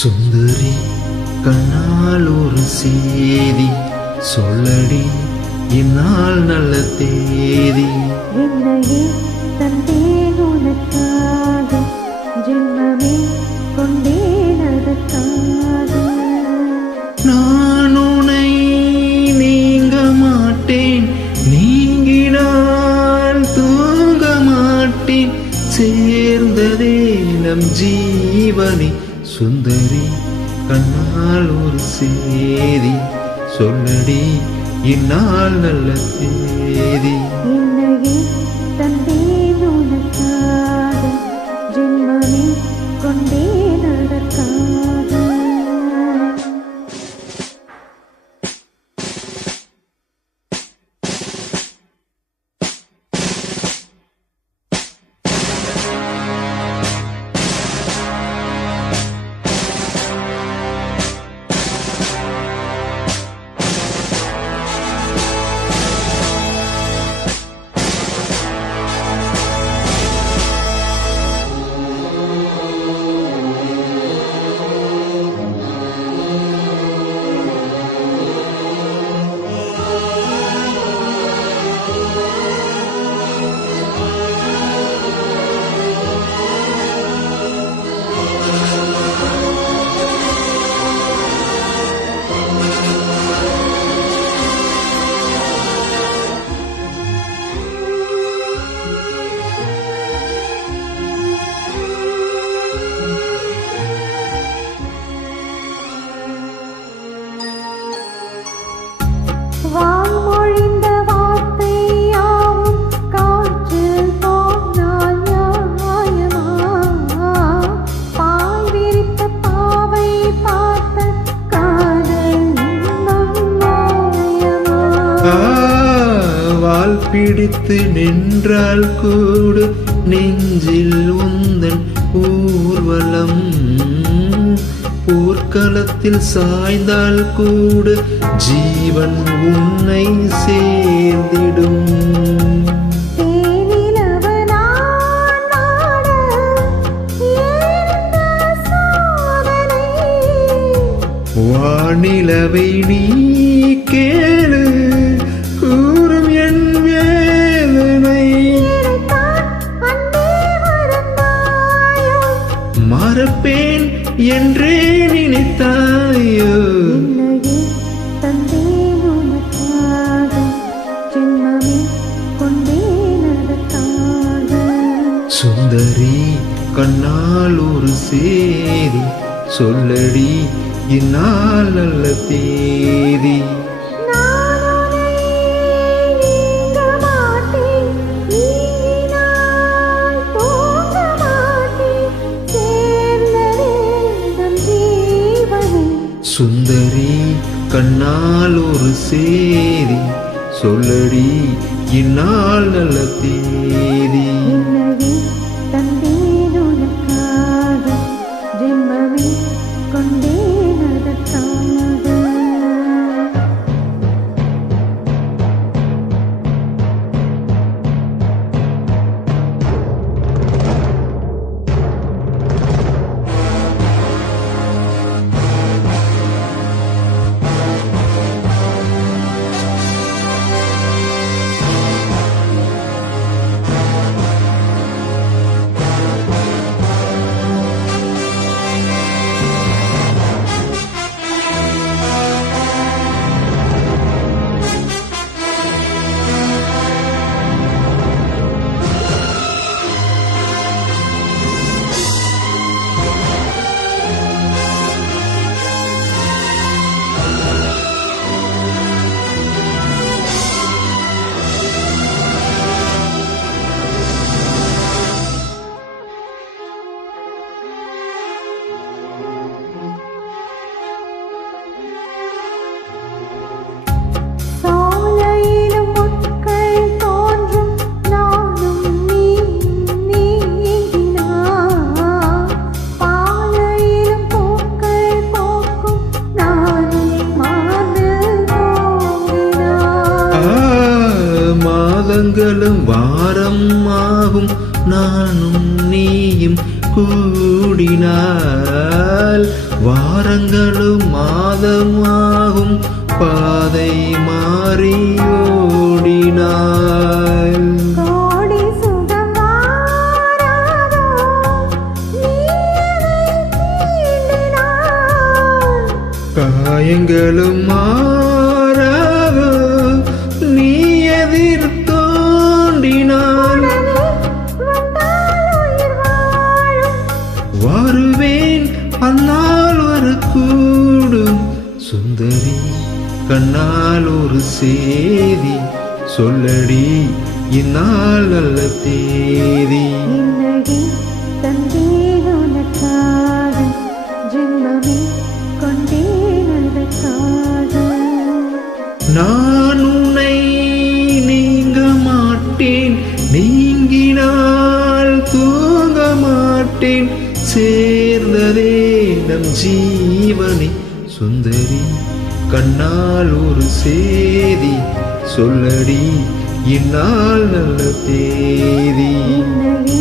சுந்தரி கண்ணால் ஒரு செய்தி சொல்லடி இந்நாள் நல்ல தேதி. என்னையே தந்தேன் உனக்காக, ஜென்மமே கொண்டேன் அதற்காக. நான் உன்னை நீங்க மாட்டேன், நீங்கினால் தூங்க மாட்டேன், சேர்ந்ததே நம் ஜீவனே. சுந்தரி கண்ணால் ஒரு செய்தி சொல்லடி இந்நாள் நல்ல தேதி. என்னையே தந்தேன் உனக்காக, ஜென்மமே கொண்டேன் அதற்காக. வாய்மொழிந்த வார்த்தை யாவும் காற்றில் போனால் நியாயமா? பாய் விரித்த பாவை பார்த்த காதல் இன்னும் மாயமா? வால் பிடித்து நின்றால் கூட நெஞ்சில் உந்தன் ஊர்வலம், போர்க்களத்தில் சாய்ந்தால் கூட ஜீவன் உன்னை சேர்ந்திடும். வானிலவை நீ கேளு, கூறும் என் வேதனை. மறப்பேன் என்றே நினைத்தாயோ? என்னையே தந்தேன் உனக்காக, ஜென்மமே கொண்டேன் அதற்காக. சுந்தரி கண்ணால் ஒரு செய்தி சொல்லடி இந்நாள் நல்ல தேதி. சுந்தரி கண்ணால் ஒரு செய்தி சொல்லடி இந்நாள் நல்ல தேதி. என்னையே தந்தேன் உனக்காக, ஜென்மமே கொண்டேன் அதற்காக. ஓடினாள். வாரங்களும் மாதமாகும் பாதை மாறி ஓடினாள். கோடி சுகம் வாராதோ, நீ அதை தீண்டினாய். காயங்களும் மாறாதோ, நீ எதிர் தோண்டினாள். வந்தால் உயிர் வாழும். வருவேன் அந்நாள் வரக்கூடும். சுந்தரி கண்ணால் ஒரு செய்தி சொல்லடி இந்நாள் நல்ல தேதி. என்னடி தந்தேன் உனக்காக, ஜென்மமே கொண்டேன் அதற்காக. நான் உன்னை நீங்க மாட்டேன், நீங்கினால் தூங்க மாட்டேன். சேர்ந்ததே நம் ஜீவனே. சுந்தரி கண்ணால் ஒரு செய்தி சொல்லடி இந்நாள் நல்ல தேதி. என்னடி